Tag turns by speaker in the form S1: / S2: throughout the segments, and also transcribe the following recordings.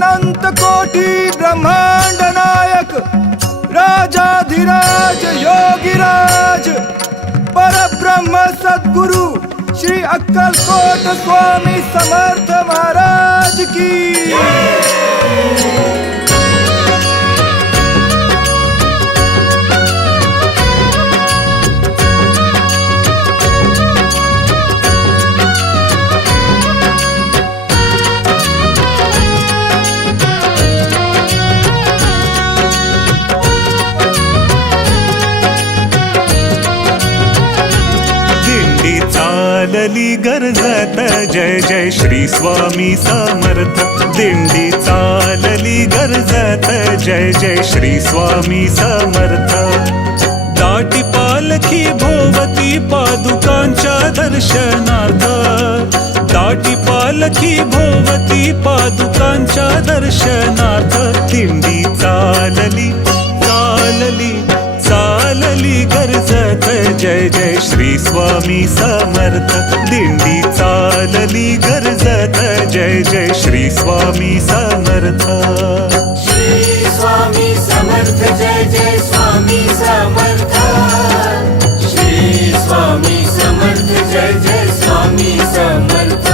S1: अनंत कोटी ब्रह्मांड नायक राजाधिराज योगीराज परब्रह्म सद्गुरु श्री अक्कलकोट स्वामी समर्थ महाराज की।
S2: गरजत. जय जय श्री स्वामी समर्थ. दिंडी चालली गरजत. जय जय श्री स्वामी समर्थ. दाटी पालखी भोवती पादुकांच्या दर्शनार्थ. दाटी पालखी भोवती पादुकांच्या दर्शनार्थ. दिंडी चाल जय श्री स्वामी समर्थ. दिंडी चालली गरजत. जय जय श्री स्वामी समर्थ.
S3: श्री स्वामी समर्थ जय जय स्वामी समर्थ. श्री स्वामी समर्थ जय जय स्वामी समर्थ.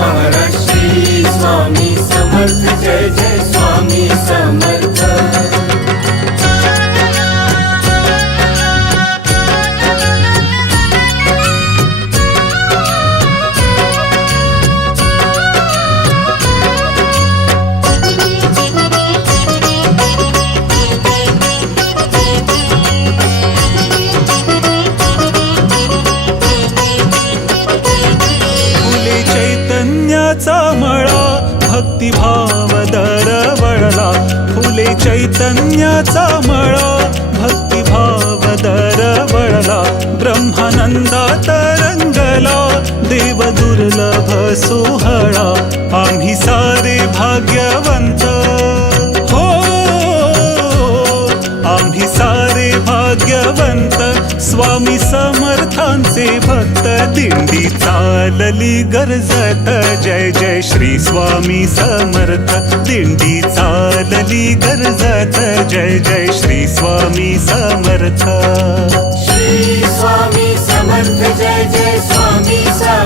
S3: महाराज श्री स्वामी समर्थ जय जय स्वामी समर्थ.
S2: भक्तिभाव दरवळला. फुले चैतन्याचा मळा भक्तिभाव दरवळला. ब्रह्मानंदा तरंगला देव दुर्लभ सोहळा. आम्ही सारे भाग्य चालली गरजत. जय जय श्री स्वामी समर्थ. दिंडी चालली गरजत. जय जय श्री स्वामी समर्थ.
S3: श्री स्वामी समर्थ. जय जय स्वामी समर्थ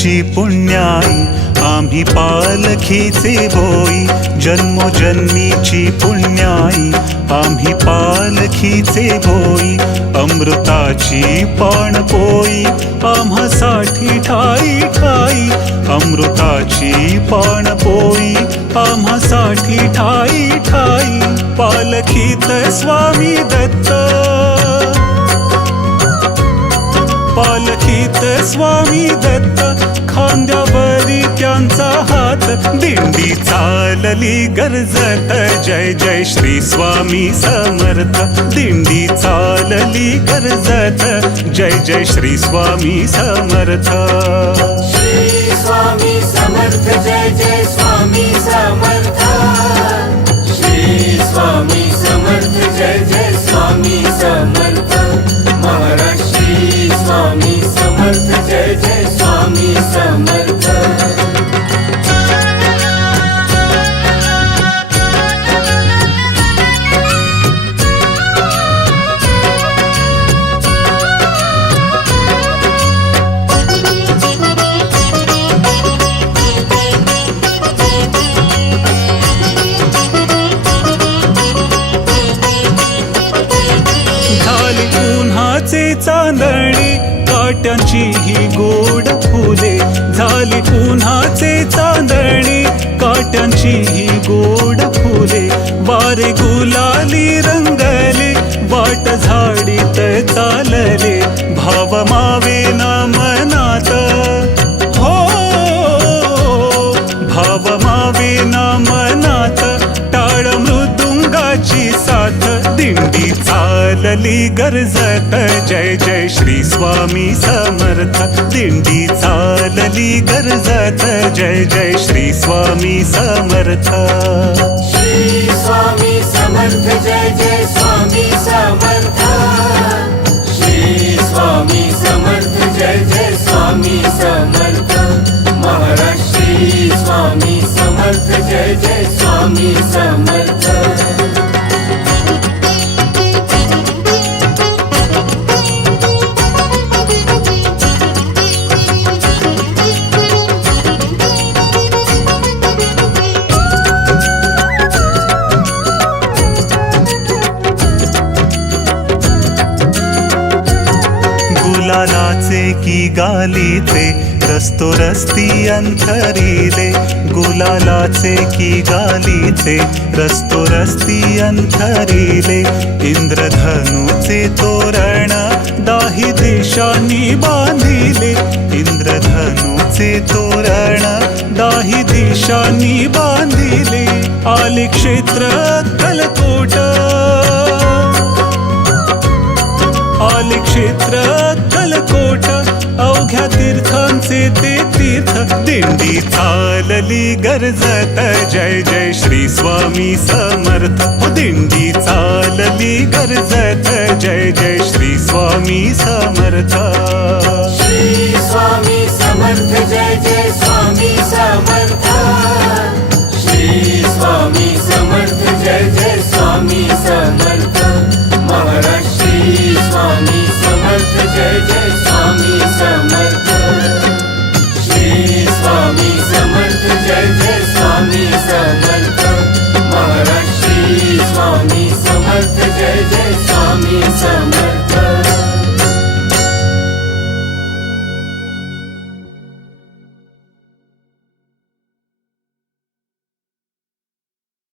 S2: जन्मोजन्मीची पुण्याई आम्ही पालखीचे भोई जन्मोजन्मीची पुण्याई आम्ही पालखीचे भोई अमृताची पण पोई आम्हासाठी ठाई ठाई. अमृताची पण पोई आम्हासाठी ठाई ठाई. पालखीत स्वामी दत्त. पालखीत स्वामी दत्त. खांद्यावरी त्यांचा हात दिंडी चालली गरजत. जय जय श्री स्वामी समर्थ. दिंडी चालली गरजत. जय जय श्री स्वामी समर्थ.
S3: श्री स्वामी समर्थ जय जय स्वामी समर्थ.
S2: वाट्यांची ही गोड फुले वारे गुलाली रंगले वाट झाडीत चालले भाव मावेना मनात. हो भाव मावेना मनात. टाळ मृदुंगाची साथ दिंडी चालली गरजत
S3: झाली गरजत जय जय श्री स्वामी समर्थ. श्री स्वामी समर्थ जय जय स्वामी समर्थ.
S2: गुलालाचे की गालीचे रस्तो रस्ती अंथरीले. गुलालाचे की गालीचे रस्तो रस्ती अंथरीले. इंद्रधनुचे तोरण दाही देशांनी बांधिले. इंद्रधनुचे तोरण दाही देशांनी बांधिले. आले क्षेत्र कलकोट आले क्षेत्र ओठ अवघ्या तीर्थांचे ते तीर्थ. दिंडी चालली गरजत जय जय श्री स्वामी समर्थ. हो, दिंडी चालली गरजत जय जय श्री स्वामी समर्थ. श्री स्वामी समर्थ जय जय